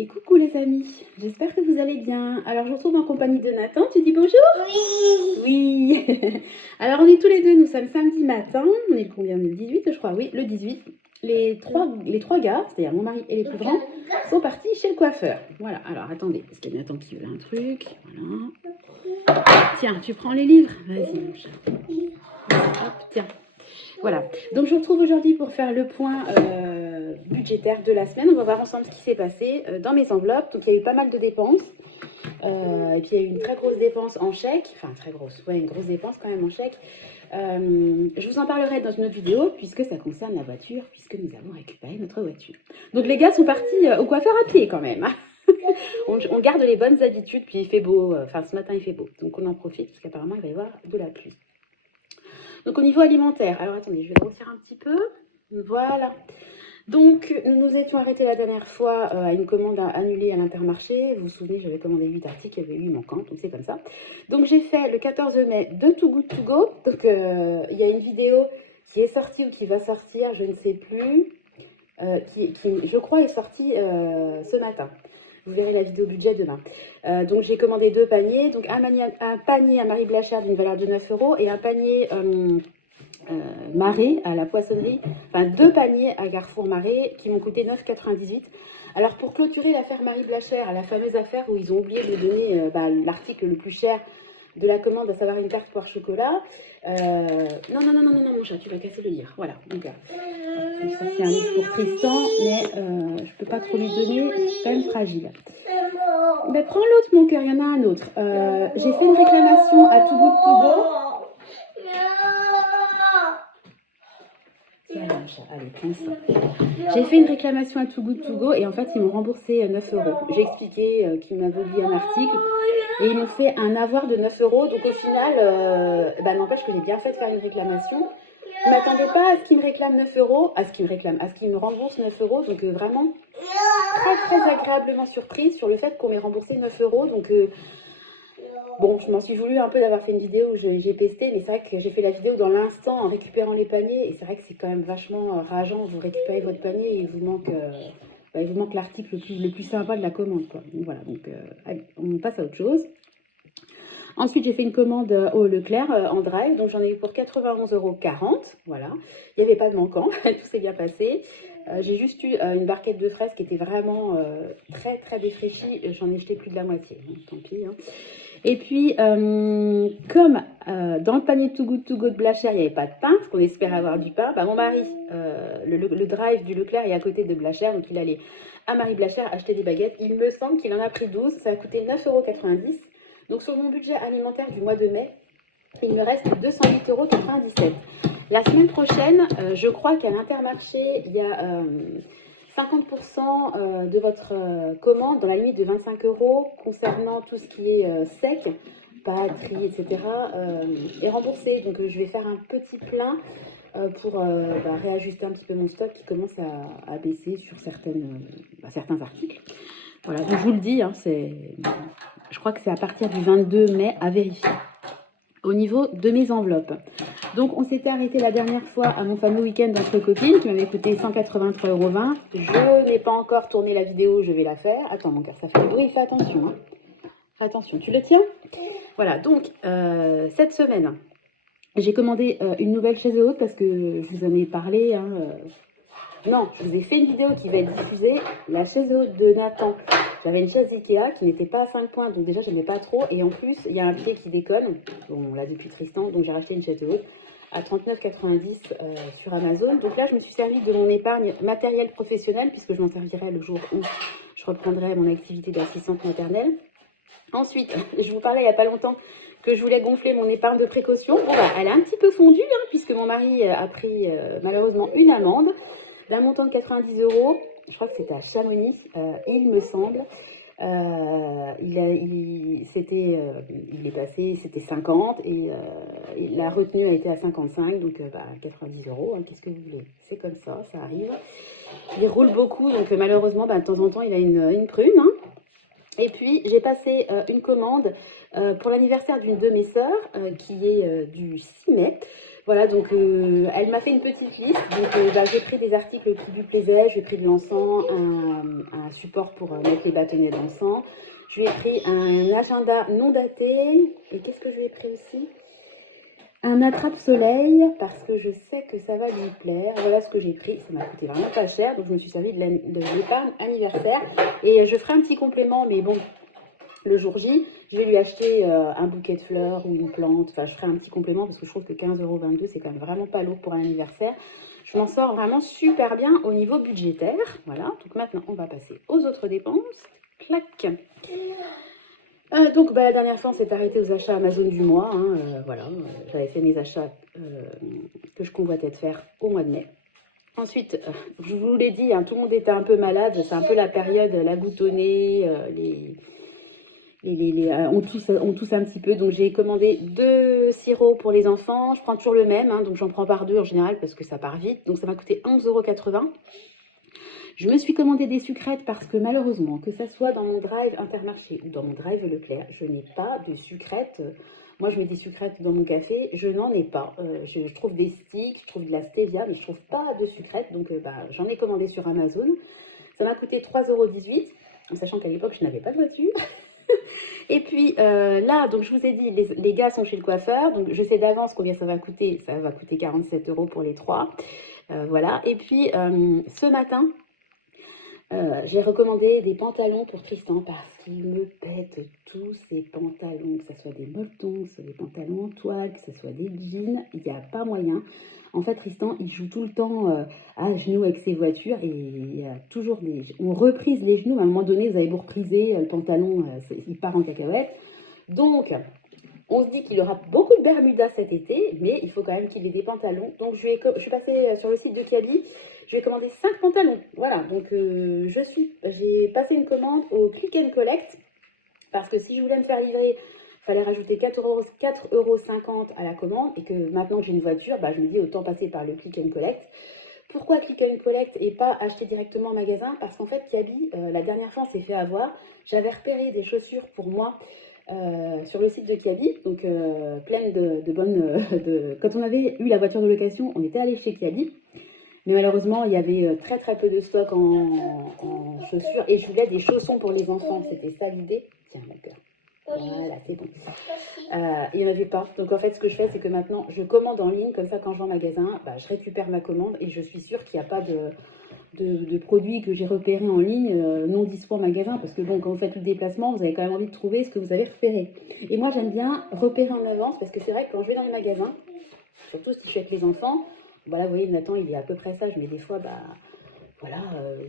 Et coucou les amis, j'espère que vous allez bien. Alors je vous retrouve en compagnie de Nathan, tu dis bonjour? Oui. Oui. Alors on est tous les deux, nous sommes samedi matin, on est le combien? Le 18 je crois, oui, le 18. Les trois gars, c'est-à-dire mon mari et les plus grands, sont partis chez le coiffeur. Voilà, alors attendez, parce qu'il y a Nathan qui veut un truc, voilà. Tiens, tu prends les livres? Vas-y mon chat. Hop, tiens. Voilà, donc je vous retrouve aujourd'hui pour faire le point budgétaire de la semaine. On va voir ensemble ce qui s'est passé dans mes enveloppes. Donc il y a eu pas mal de dépenses. Et puis il y a eu une très grosse dépense en chèque. Enfin très grosse, ouais, une grosse dépense quand même en chèque. Je vous en parlerai dans une autre vidéo puisque ça concerne la voiture, puisque nous avons récupéré notre voiture. Donc les gars sont partis au coiffeur à pied quand même. On garde les bonnes habitudes, puis il fait beau. Enfin ce matin il fait beau, donc on en profite parce qu'apparemment il va y avoir de la pluie. Donc au niveau alimentaire, alors attendez, je vais le retirer un petit peu. Voilà. Donc nous nous étions arrêtés la dernière fois à une commande annulée à l'Intermarché. Vous vous souvenez, j'avais commandé 8 articles, il y avait 8 manquants, donc c'est comme ça. Donc j'ai fait le 14 mai de Too Good To Go. Donc il y a une vidéo qui est sortie ou qui va sortir, je ne sais plus, qui je crois est sortie ce matin. Vous verrez la vidéo budget demain. Donc j'ai commandé 2 paniers. Donc un panier à Marie Blachère d'une valeur de 9 € et un panier Marais à la poissonnerie. Enfin 2 paniers à Carrefour Marais qui m'ont coûté 9,98 €. Alors pour clôturer l'affaire Marie Blachère, la fameuse affaire où ils ont oublié de donner l'article le plus cher de la commande, à savoir une tarte poire chocolat. Non, mon chat, tu vas casser le lire. Voilà, donc ça c'est un livre pour Tristan, mais je peux pas trop lui donner, c'est quand même fragile. Mais prends l'autre, mon cœur, il y en a un autre. J'ai fait une réclamation à Too Good To Go. Tiens, mon chat, allez, prends ça. J'ai fait une réclamation à Too Good To Go et en fait, ils m'ont remboursé 9 €. J'ai expliqué qu'ils m'avaient oublié un article et ils m'ont fait un avoir de 9 €. Donc au final, n'empêche que j'ai bien fait de faire une réclamation. Je ne m'attendais pas à ce qu'ils me réclament 9 €, à ce qu'ils me remboursent 9 €. Donc vraiment, très très agréablement surprise sur le fait qu'on m'ait remboursé 9 €. Donc bon, je m'en suis voulu un peu d'avoir fait une vidéo où j'ai pesté, mais c'est vrai que j'ai fait la vidéo dans l'instant en récupérant les paniers. Et c'est vrai que c'est quand même vachement rageant. Vous récupérez votre panier et il vous manque l'article le plus sympa de la commande, quoi. Donc voilà, donc allez, on passe à autre chose. Ensuite, j'ai fait une commande au Leclerc en drive, donc j'en ai eu pour 91,40 €. Voilà, il n'y avait pas de manquant, tout s'est bien passé. J'ai juste eu une barquette de fraises qui était vraiment très très défraîchie. J'en ai jeté plus de la moitié, donc tant pis. Hein. Et puis, comme dans le panier Too Good To Go de Blachère, il n'y avait pas de pain, parce qu'on espère avoir du pain, mon mari, le drive du Leclerc est à côté de Blachère, donc il allait à Marie Blachère acheter des baguettes. Il me semble qu'il en a pris 12, ça a coûté 9,90 €. Donc sur mon budget alimentaire du mois de mai, il me reste 208,97 €. La semaine prochaine, je crois qu'à l'Intermarché, il y a 50% de votre commande dans la limite de 25 € concernant tout ce qui est sec, pâtes, etc. est remboursé. Donc je vais faire un petit plein pour réajuster un petit peu mon stock qui commence à baisser sur certains articles. Voilà, donc je vous le dis, hein, je crois que c'est à partir du 22 mai à vérifier. Au niveau de mes enveloppes. Donc on s'était arrêté la dernière fois à mon fameux week-end entre copines qui m'avait coûté 183,20 €. Je n'ai pas encore tourné la vidéo, je vais la faire. Attends mon cœur, ça fait du bruit, fais attention. Hein. Fais attention, tu le tiens? Voilà, donc cette semaine, j'ai commandé une nouvelle chaise haute parce que je vous en ai parlé. Hein, non, je vous ai fait une vidéo qui va être diffusée. La chaise haute de Nathan. J'avais une chaise Ikea qui n'était pas à 5 points, donc déjà je n'aimais pas trop. Et en plus, il y a un pied qui déconne. Bon, on l'a depuis Tristan, donc j'ai racheté une chaise haute à 39,90 sur Amazon. Donc là, je me suis servi de mon épargne matérielle professionnelle, puisque je m'en servirai le jour où je reprendrai mon activité d'assistante maternelle. Ensuite, je vous parlais il n'y a pas longtemps que je voulais gonfler mon épargne de précaution. Bon, elle a un petit peu fondu, hein, puisque mon mari a pris malheureusement une amende d'un montant de 90 €. Je crois que c'était à Chamonix, il me semble. Il est passé, c'était 50 et la retenue a été à 55, donc 90 €. Hein, qu'est-ce que vous voulez? C'est comme ça arrive. Il roule beaucoup, donc malheureusement, de temps en temps, il a une prune. Hein. Et puis, j'ai passé une commande pour l'anniversaire d'une de mes sœurs, qui est du 6 mai. Voilà, donc elle m'a fait une petite liste. Donc bah, j'ai pris des articles qui lui plaisaient. J'ai pris de l'encens, un support pour mettre les bâtonnets d'encens. Je lui ai pris un agenda non daté. Et qu'est-ce que je lui ai pris aussi? Un attrape-soleil, parce que je sais que ça va lui plaire. Voilà ce que j'ai pris. Ça m'a coûté vraiment pas cher. Donc je me suis servi de l'épargne anniversaire. Et je ferai un petit complément, mais bon, le jour J, je vais lui acheter un bouquet de fleurs ou une plante. Enfin, je ferai un petit complément parce que je trouve que 15,22 €, c'est quand même vraiment pas lourd pour un anniversaire. Je m'en sors vraiment super bien au niveau budgétaire. Voilà, donc maintenant, on va passer aux autres dépenses. Clac. Donc, bah, la dernière fois, on s'est arrêté aux achats Amazon du mois. Hein, voilà, j'avais fait mes achats que je convoitais de faire au mois de mai. Ensuite, je vous l'ai dit, hein, tout le monde était un peu malade. C'est un peu la période, la goutte au nez, on tousse un petit peu. Donc, j'ai commandé 2 sirops pour les enfants. Je prends toujours le même, hein, donc j'en prends par 2 en général parce que ça part vite. Donc, ça m'a coûté 11,80 €. Je me suis commandé des sucrètes parce que malheureusement, que ça soit dans mon drive Intermarché ou dans mon drive Leclerc, je n'ai pas de sucrètes. Moi, je mets des sucrètes dans mon café, je n'en ai pas. Je trouve des sticks, je trouve de la stevia, mais je trouve pas de sucrètes. Donc, bah, j'en ai commandé sur Amazon. Ça m'a coûté 3,18 €, en sachant qu'à l'époque, je n'avais pas de voiture. Et puis là, donc je vous ai dit, les gars sont chez le coiffeur. Donc, je sais d'avance combien ça va coûter. Ça va coûter 47 € pour les 3. Voilà. Et puis, ce matin, j'ai recommandé des pantalons pour Tristan parce qu'il me pète tous ses pantalons, que ce soit des molletons, que ce soit des pantalons en toile, que ce soit des jeans, il n'y a pas moyen. En fait, Tristan, il joue tout le temps à genoux avec ses voitures et il y a toujours des... On reprise les genoux, à un moment donné, vous avez beau repriser, le pantalon, il part en cacahuète. Donc, on se dit qu'il aura beaucoup de Bermudas cet été, mais il faut quand même qu'il ait des pantalons. Donc, je suis passée sur le site de Kaby. Je vais commander 5 pantalons. Voilà, donc j'ai passé une commande au Click and Collect. Parce que si je voulais me faire livrer, il fallait rajouter 4,50 € à la commande. Et que maintenant que j'ai une voiture, bah, je me dis autant passer par le Click and Collect. Pourquoi Click and Collect et pas acheter directement en magasin? Parce qu'en fait, Kaby, la dernière fois, on s'est fait avoir. J'avais repéré des chaussures pour moi sur le site de Kaby, donc pleine de bonnes... Quand on avait eu la voiture de location, on était allé chez Kaby. Mais malheureusement, il y avait très très peu de stock en chaussures. Et je voulais des chaussons pour les enfants. C'était ça l'idée. Tiens, d'accord. Voilà, c'est bon. Il n'y en avait pas. Donc en fait, ce que je fais, c'est que maintenant, je commande en ligne. Comme ça, quand je vais en magasin, bah, je récupère ma commande. Et je suis sûre qu'il n'y a pas de produits que j'ai repérés en ligne non dispo en magasin. Parce que bon, quand vous faites le déplacement, vous avez quand même envie de trouver ce que vous avez repéré. Et moi, j'aime bien repérer en avance. Parce que c'est vrai que quand je vais dans les magasins, surtout si je suis avec les enfants, voilà, vous voyez, Nathan, il est à peu près sage, mais des fois, bah, voilà,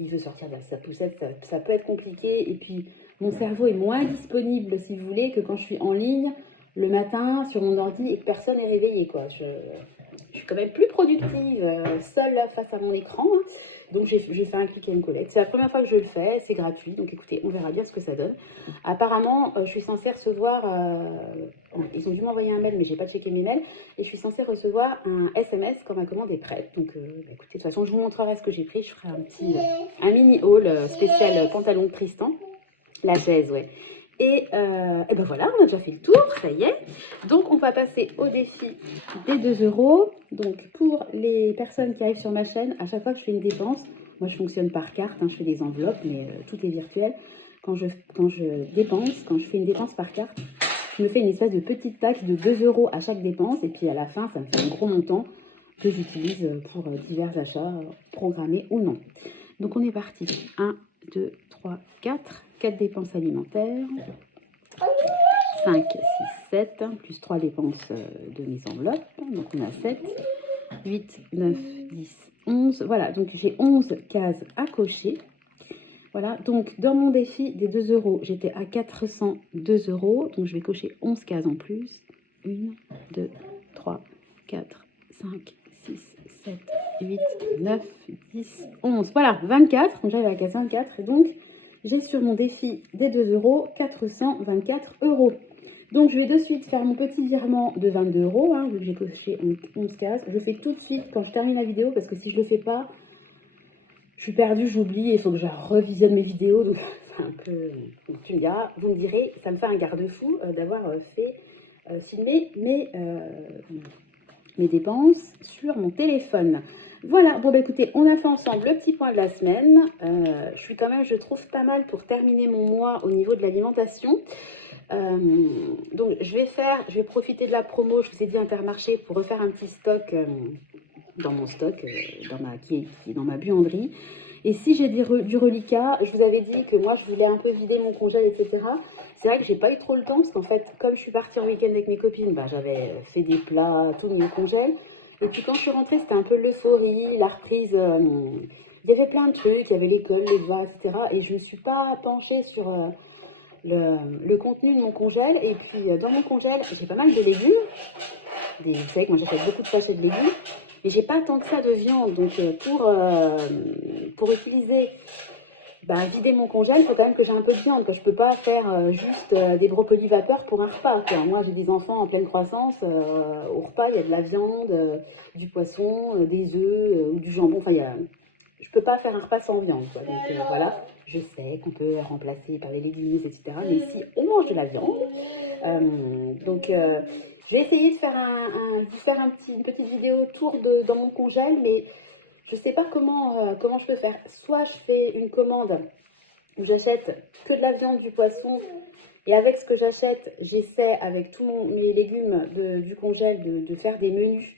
il veut sortir de sa poussette, ça peut être compliqué. Et puis, mon cerveau est moins disponible, si vous voulez, que quand je suis en ligne le matin sur mon ordi et que personne n'est réveillé, quoi. Je suis quand même plus productive seule face à mon écran. Hein. Donc, j'ai fait un click and collect. C'est la première fois que je le fais, c'est gratuit. Donc, écoutez, on verra bien ce que ça donne. Apparemment, je suis censée recevoir... ils ont dû m'envoyer un mail, mais j'ai pas checké mes mails. Et je suis censée recevoir un SMS quand ma commande est prête. Donc, écoutez, de toute façon, je vous montrerai ce que j'ai pris. Je ferai un mini haul spécial pantalon de Tristan. La chaise, ouais. Et ben voilà, on a déjà fait le tour, ça y est. Donc, on va passer au défi des 2 €. Donc, pour les personnes qui arrivent sur ma chaîne, à chaque fois que je fais une dépense, moi je fonctionne par carte, hein, je fais des enveloppes, mais tout est virtuel. Quand je fais une dépense par carte, je me fais une espèce de petite taxe de 2 € à chaque dépense. Et puis à la fin, ça me fait un gros montant que j'utilise pour divers achats, programmés ou non. Donc, on est parti. 1, 2, 3, 4. 4 dépenses alimentaires. 5, 6, 7. Plus 3 dépenses de mes enveloppes. Donc, on a 7, 8, 9, 10, 11. Voilà, donc j'ai 11 cases à cocher. Voilà, donc dans mon défi des 2 €, j'étais à 402 €. Donc, je vais cocher 11 cases en plus. 1, 2, 3, 4, 5, 6, 7, 8, 9, 10, 11. Voilà, 24. Donc, j'arrive à la case 24. Et donc, j'ai sur mon défi des 2 €, 424 €. Donc, je vais de suite faire mon petit virement de 22 €, hein, vu que j'ai coché 11 cases. Je fais tout de suite quand je termine la vidéo, parce que si je ne le fais pas, je suis perdue, j'oublie, il faut que je revisionne mes vidéos. Donc, c'est un peu... Donc, tu me diras, vous me direz, ça me fait un garde-fou d'avoir filmé mes dépenses sur mon téléphone. Voilà, bon bah écoutez, on a fait ensemble le petit point de la semaine. Je suis quand même, je trouve, pas mal pour terminer mon mois au niveau de l'alimentation. Donc je vais profiter de la promo, je vous ai dit Intermarché, pour refaire un petit stock dans mon stock, qui est dans ma buanderie. Et si j'ai du reliquat, je vous avais dit que moi je voulais un peu vider mon congèle, etc. C'est vrai que j'ai pas eu trop le temps, parce qu'en fait, comme je suis partie en week-end avec mes copines, bah, j'avais fait des plats, tout mis au congèle. Et puis quand je suis rentrée, c'était un peu l'euphorie, la reprise. Il y avait plein de trucs, il y avait l'école, les devoirs, etc. Et je ne me suis pas penchée sur le contenu de mon congèle. Et puis dans mon congèle, j'ai pas mal de légumes. Vous savez que moi j'achète beaucoup de sachets de légumes. Mais j'ai pas tant que ça de viande. Donc pour utiliser, vider mon congèle, il faut quand même que j'ai un peu de viande. Que je peux pas faire juste des brocolis vapeur pour un repas, quoi. Moi j'ai des enfants en pleine croissance. Au repas, il y a de la viande, du poisson, des œufs ou du jambon. Enfin, je peux pas faire un repas sans viande, quoi. Donc voilà, je sais qu'on peut remplacer par les légumes, etc. Mais si on mange de la viande, je vais essayer de faire une petite vidéo tour dans mon congèle, mais je sais pas comment je peux faire. Soit je fais une commande où j'achète que de la viande, du poisson, et avec ce que j'achète, j'essaie avec tous mes légumes du congèle de faire des menus.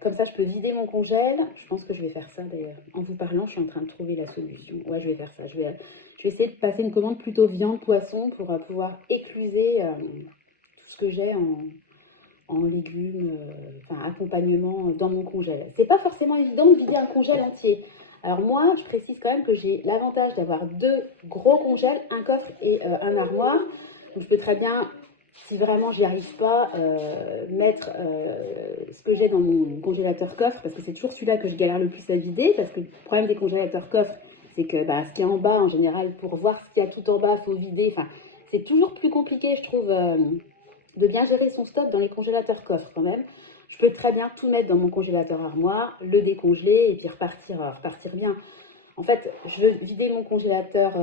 Comme ça, je peux vider mon congèle. Je pense que je vais faire ça d'ailleurs. En vous parlant, je suis en train de trouver la solution. Ouais, je vais faire ça. Je vais essayer de passer une commande plutôt viande, poisson pour pouvoir écluser tout ce que j'ai en légumes, accompagnement dans mon congèle. C'est pas forcément évident de vider un congèle entier. Alors moi, je précise quand même que j'ai l'avantage d'avoir 2 gros congèles, un coffre et un armoire. Donc je peux très bien, si vraiment j'y arrive pas, mettre ce que j'ai dans mon congélateur coffre, parce que c'est toujours celui-là que je galère le plus à vider, parce que le problème des congélateurs coffres, c'est que ce qui est en bas, en général, pour voir ce qu'il y a tout en bas, il faut vider. Enfin, c'est toujours plus compliqué, je trouve, de bien gérer son stock dans les congélateurs coffres quand même. Je peux très bien tout mettre dans mon congélateur armoire, le décongeler et puis repartir bien. En fait, je veux vider mon congélateur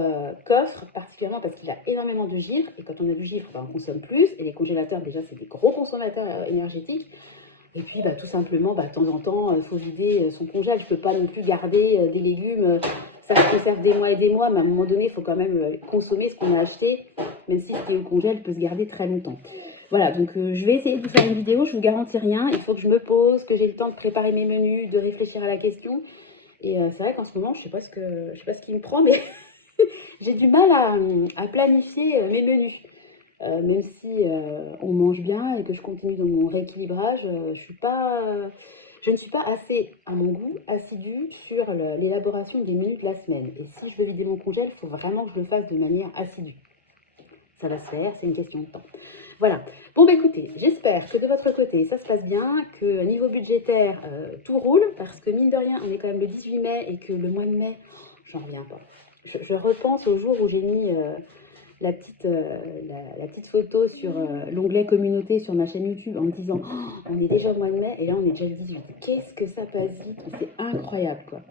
coffre, particulièrement parce qu'il a énormément de givre. Et quand on a du givre, on consomme plus. Et les congélateurs, déjà, c'est des gros consommateurs énergétiques. Et puis, tout simplement, de temps en temps, il faut vider son congèle. Je ne peux pas non plus garder des légumes. Ça se conserve des mois et des mois, mais à un moment donné, il faut quand même consommer ce qu'on a acheté, même si ce qui est au congèle peut se garder très longtemps. Voilà, donc je vais essayer de vous faire une vidéo, je ne vous garantis rien. Il faut que je me pose, que j'ai le temps de préparer mes menus, de réfléchir à la question. Et c'est vrai qu'en ce moment, je sais pas ce qui me prend, mais j'ai du mal à planifier mes menus. Même si on mange bien et que je continue dans mon rééquilibrage, je ne suis pas assez, à mon goût, assidue sur l'élaboration des menus de la semaine. Et si je veux vider mon congèle, il faut vraiment que je le fasse de manière assidue. Ça va se faire, c'est une question de temps. Voilà. Bon, écoutez, j'espère que de votre côté, ça se passe bien, que niveau budgétaire, tout roule, parce que mine de rien, on est quand même le 18 mai et que le mois de mai, j'en reviens pas. Je repense au jour où j'ai mis la petite photo sur l'onglet communauté sur ma chaîne YouTube en me disant oh, on est déjà au mois de mai et là on est déjà le 18. Qu'est-ce que ça passe vite, c'est incroyable quoi.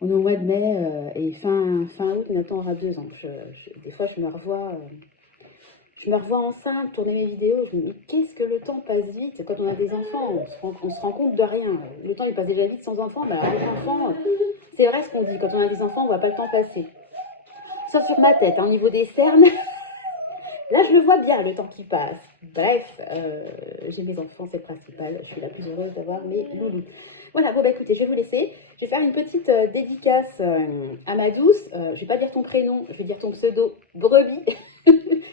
On est au mois de mai et fin août, Nathan aura 2 ans. Des fois je me revois enceinte, tourner mes vidéos, je me dis qu'est-ce que le temps passe vite. Quand on a des enfants, on se rend compte de rien. Le temps il passe déjà vite sans enfants, avec enfants, c'est vrai ce qu'on dit, quand on a des enfants on voit pas le temps passer. Sauf sur ma tête, au niveau des cernes, là je le vois bien le temps qui passe. Bref, j'ai mes enfants, c'est le principal, je suis la plus heureuse d'avoir mes loulous. Voilà, bon écoutez, je vais vous laisser. Je vais faire une petite dédicace à ma douce. Je vais pas dire ton prénom, je vais dire ton pseudo, Brebis.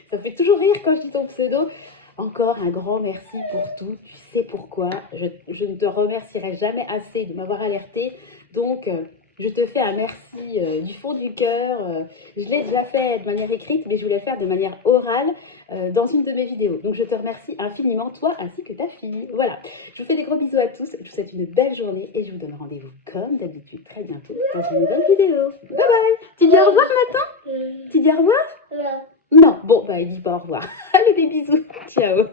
Ça me fait toujours rire quand je dis ton pseudo. Encore un grand merci pour tout. Tu sais pourquoi. Je ne te remercierai jamais assez de m'avoir alerté. Donc, je te fais un merci du fond du cœur. Je l'ai déjà fait de manière écrite, mais je voulais le faire de manière orale dans une de mes vidéos. Donc, je te remercie infiniment, toi ainsi que ta fille. Voilà. Je vous fais des gros bisous à tous. Je vous souhaite une belle journée et je vous donne rendez-vous comme d'habitude très bientôt dans une nouvelle vidéo. Bye bye. Tu dis au revoir maintenant? Tu dis au revoir? Non. Bon, il dit pas au revoir. Allez, des bisous. Ciao.